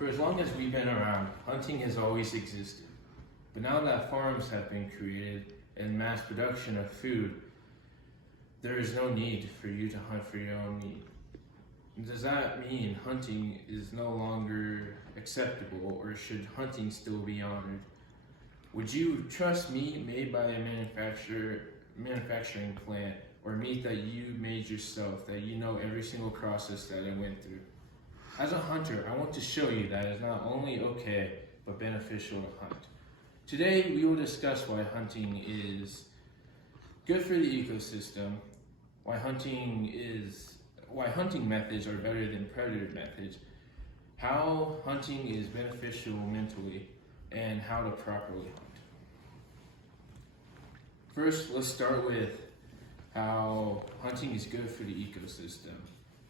For as long as we've been around, hunting has always existed. But now that farms have been created and mass production of food, there is no need for you to hunt for your own meat. Does that mean hunting is no longer acceptable, or should hunting still be honored? Would you trust meat made by a manufacturing plant, or meat that you made yourself, that you know every single process that it went through? As a hunter, I want to show you that it's not only okay, but beneficial to hunt. Today, we will discuss why hunting is good for the ecosystem, why hunting methods are better than predator methods, how hunting is beneficial mentally, and how to properly hunt. First, let's start with how hunting is good for the ecosystem.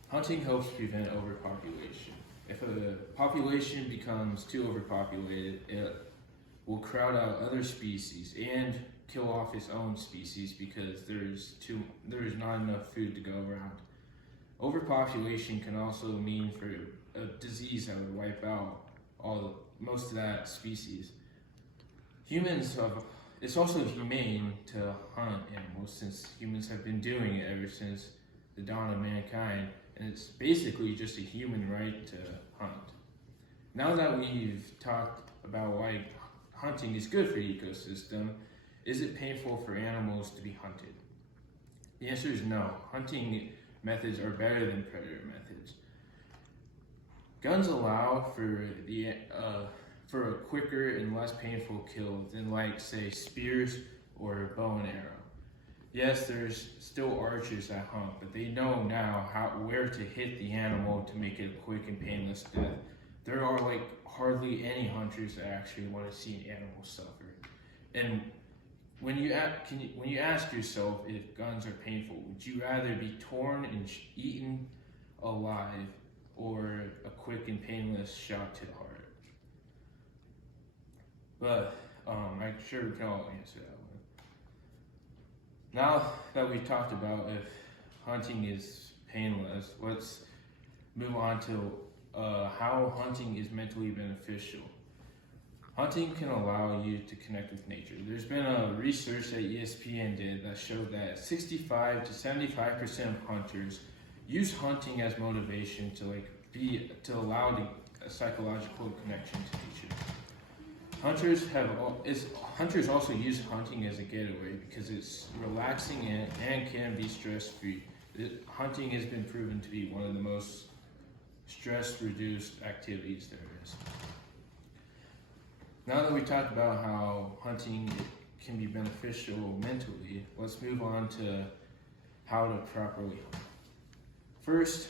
Hunting helps prevent overpopulation. If a population becomes too overpopulated, it will crowd out other species and kill off its own species because there is not enough food to go around. Overpopulation can also mean for a disease that would wipe out most of that species. It's also humane to hunt animals, since humans have been doing it ever since the dawn of mankind, and it's basically just a human right to hunt. Now that we've talked about why hunting is good for the ecosystem, is it painful for animals to be hunted? The answer is no. Hunting methods are better than predator methods. Guns allow for a quicker and less painful kill than, like, say, spears or bow and arrow. Yes, there's still archers that hunt, but they know now where to hit the animal to make it a quick and painless death. There are hardly any hunters that actually want to see an animal suffer. And when you ask yourself if guns are painful, would you rather be torn and eaten alive, or a quick and painless shot to the heart? But I'm sure we can all answer that one. Now that we've talked about if hunting is painless, let's move on to how hunting is mentally beneficial. Hunting can allow you to connect with nature. There's been a research that ESPN did that showed that 65 to 75% of hunters use hunting as motivation to allow a psychological connection to nature. Hunters also use hunting as a getaway because it's relaxing and can be stress-free. Hunting has been proven to be one of the most stress-reduced activities there is. Now that we talked about how hunting can be beneficial mentally, let's move on to how to properly hunt. First,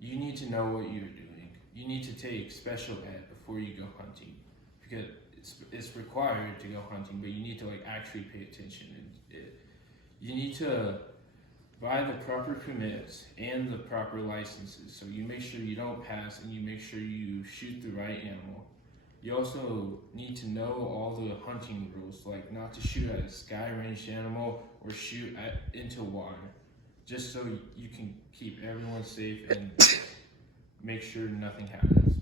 you need to know what you're doing. You need to take special ed before you go hunting, because it's required to go hunting, but you need to actually pay attention. You need to buy the proper permits and the proper licenses, so you make sure you don't pass and you make sure you shoot the right animal. You also need to know all the hunting rules, like not to shoot at a sky-ranged animal or shoot into water, just so you can keep everyone safe and make sure nothing happens.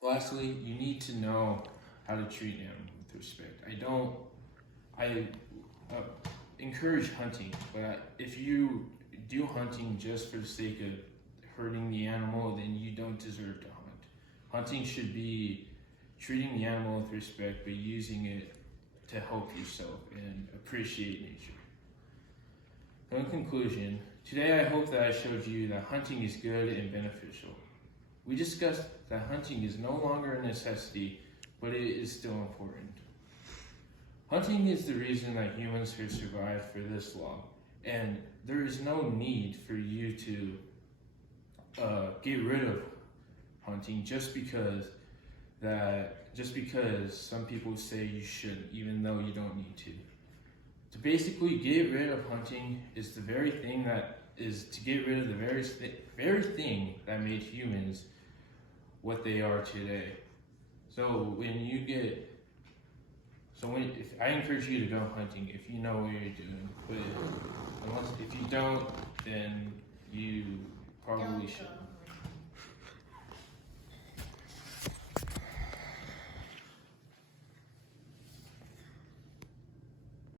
Lastly, you need to know how to treat an animal with respect. I encourage hunting, but if you do hunting just for the sake of hurting the animal, then you don't deserve to hunt. Hunting should be treating the animal with respect, but using it to help yourself and appreciate nature. In conclusion, today I hope that I showed you that hunting is good and beneficial. We discussed that hunting is no longer a necessity, but it is still important. Hunting is the reason that humans have survived for this long, and there is no need for you to get rid of hunting just because some people say you shouldn't, even though you don't need to. To basically get rid of hunting is the very thing to get rid of the very thing that made humans what they are today. I encourage you to go hunting if you know what you're doing, but if you don't, then you probably should.